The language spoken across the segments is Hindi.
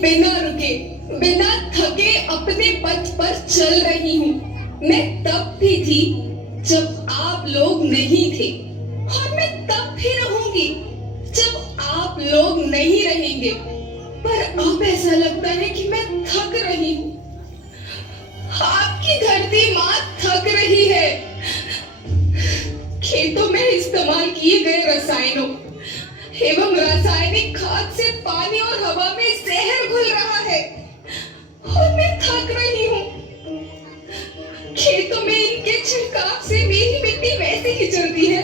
बिना रुके, बिना थके अपने पथ पर चल रही हूँ। मैं तब भी थी जब आप लोग नहीं थे, और मैं तब भी रहूंगी जब आप लोग नहीं रहेंगे। पर अब ऐसा लगता है कि मैं थक रही हूँ। आपकी धरती माँ थक रही है। खेतों में इस्तेमाल किए गए रसायनों एवं रासायनिक खाद से पानी और हवा में जहर घुल रहा है, और मैं थक रही हूँ। खेतों में इनके छिड़काव से मेरी मिट्टी वैसे ही चलती है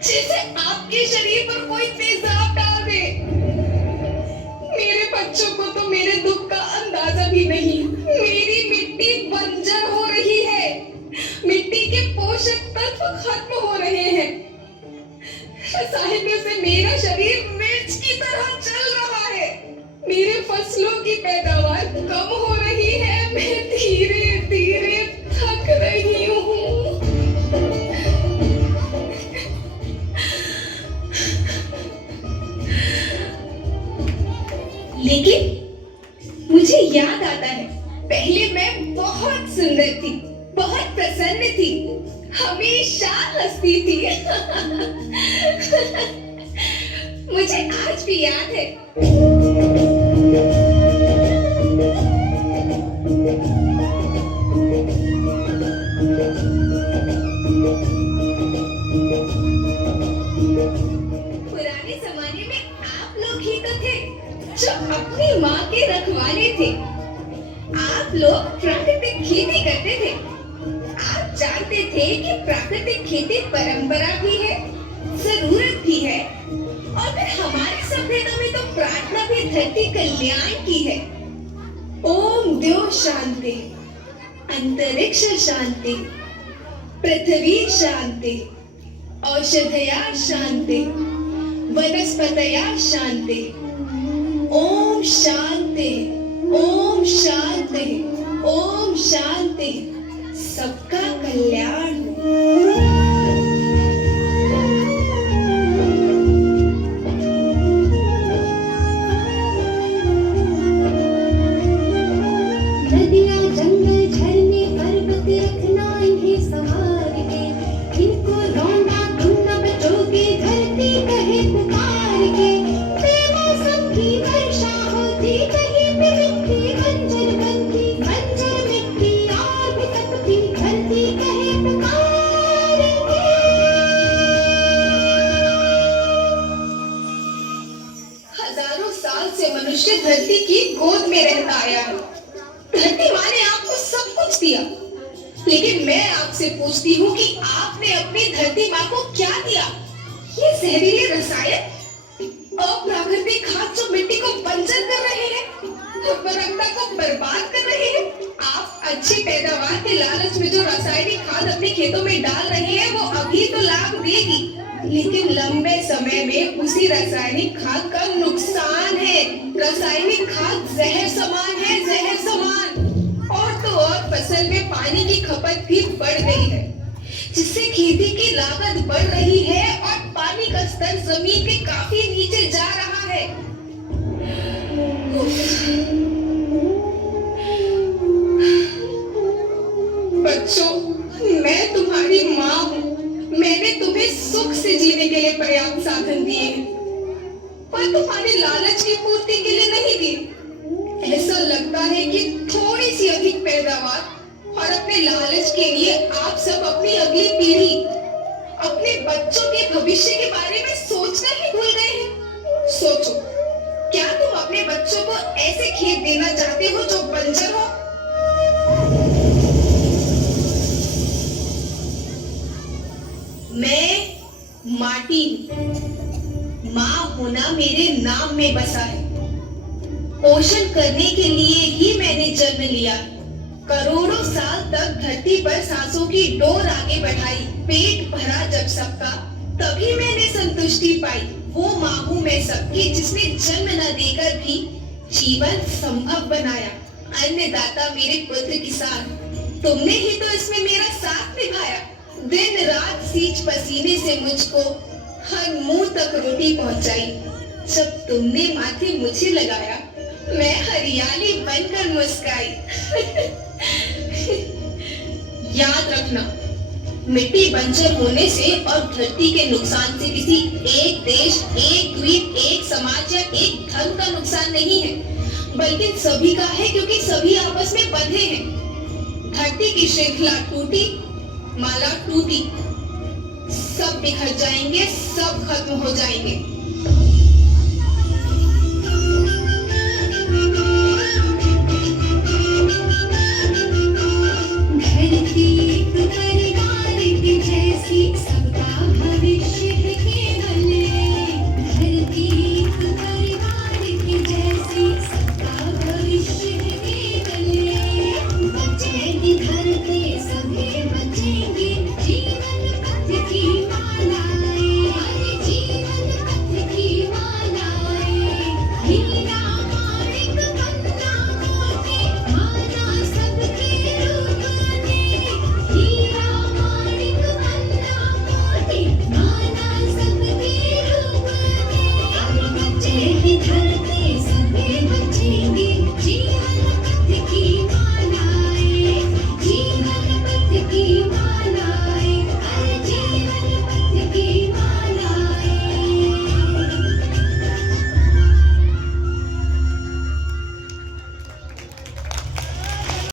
जैसे आपके शरीर पर कोई तेजाब डाल दे। मेरे बच्चों को तो मेरे दुख का अंदाजा भी नहीं। मेरी मिट्टी बंजर हो रही है, मिट्टी के पोषक तत्व खत्म हो रहे हैं। रसायनों से मेरा शरीर मिर्च की तरह जल रहा है। मेरे फसलों की पैदावार कम हो रही है। मैं धीरे धीरे थक रही हूँ। लेकिन मुझे याद आता है, पहले मैं बहुत सुंदर थी, बहुत प्रसन्न थी, हमेशा हंसती थी। मुझे आज भी याद है। पुराने जमाने में आप लोग ही तो थे जो अपनी माँ के रखवाले थे। आप लोग प्राकृतिक खेती करते थे। आप जानते थे कि प्राकृतिक खेती परंपरा भी है, जरूरत भी है, और फिर हमारी सभ्यता में तो प्रार्थना भी धरती कल्याण की है। ओम द्यो शांति, अंतरिक्ष शांति, पृथ्वी शांति, औषधया शांति, वनस्पतया शांति। ओम शांति, ओम शांति, ओम शांति। सबका कल्याण। नदियाँ जंगल झरने पर्वत रखना इन्हें संभाल के, इनको लौंडा तुम न बचोगे धरती कहे पुकार के। बेमौसम की वर्षा होती कहीं पे मिट्टी बंजर बनती, बंजर मिट्टी आग भी तपती धरती कहे पुकार के। हजारों साल से मनुष्य धरती की गोद में रहता आया है। धरती माँ ने आपको सब कुछ दिया, लेकिन मैं आपसे पूछती हूँ कि आपने अपनी धरती माँ को क्या दिया? ये जहरीले रसायन, अप्राकृतिक खाद जो मिट्टी को बंजर कर रहे हैं, उर्वरकता को बर्बाद कर रहे हैं। आप अच्छी पैदावार के लालच में जो रासायनिक खाद अपने खेतों में डाल रहे हैं, वो अभी तो लाभ देगी, लेकिन लंबे समय में उसी रासायनिक खाद का नुकसान है। रासायनिक खाद जहर समान है, जहर समान। और तो और फसल में पानी की खपत भी बढ़ गई है, जिससे खेती की लागत बढ़ रही है और पानी का स्तर जमीन के काफी नीचे जा रहा है। बच्चों, मैं तुम्हारी माँ हूँ। मैंने तुम्हें सुख से जीने के लिए पर्याप्त साधन दिए हैं, पर तुम्हारी लालच की पूर्ति के लिए नहीं दिए। ऐसा लगता है कि थोड़ी सी अधिक पैदावार और अपने लालच के लिए आप सब अपनी अगली पीढ़ी, अपने बच्चों के भविष्य के बारे में सोचना ही भूल गए हैं। सोचो, क्या तुम अपने बच्चों को ऐसे खेत देना चाहते हो जो बंजर हो? मैं माटी, माँ होना मेरे नाम में बसा है। पोषण करने के लिए ही मैंने जन्म लिया। करोड़ों साल तक धरती पर सांसों की डोर आगे बढ़ाई। पेट भरा जब सबका, तभी मैंने संतुष्टि पाई। वो माँ हूँ मैं सबकी, जिसने जन्म न देकर भी जीवन संभव बनाया। अन्नदाता मेरे पुत्र किसान, तुमने ही तो इसमें मेरा साथ निभाया। दिन रात सींच पसीने से मुझको हर मुंह तक रोटी पहुंचाई। जब तुमने माथे मुझे लगाया मैं हरियाली बनकर मुस्काई। याद रखना, मिट्टी बंजर होने से और धरती के नुकसान से किसी एक देश, एक द्वीप, एक समाज या एक धर्म का नुकसान नहीं है, बल्कि सभी का है, क्योंकि सभी आपस में बंधे हैं। धरती की श्रृंखला टूटी, माला टूटी, सब बिखर जाएंगे, सब खत्म हो जाएंगे।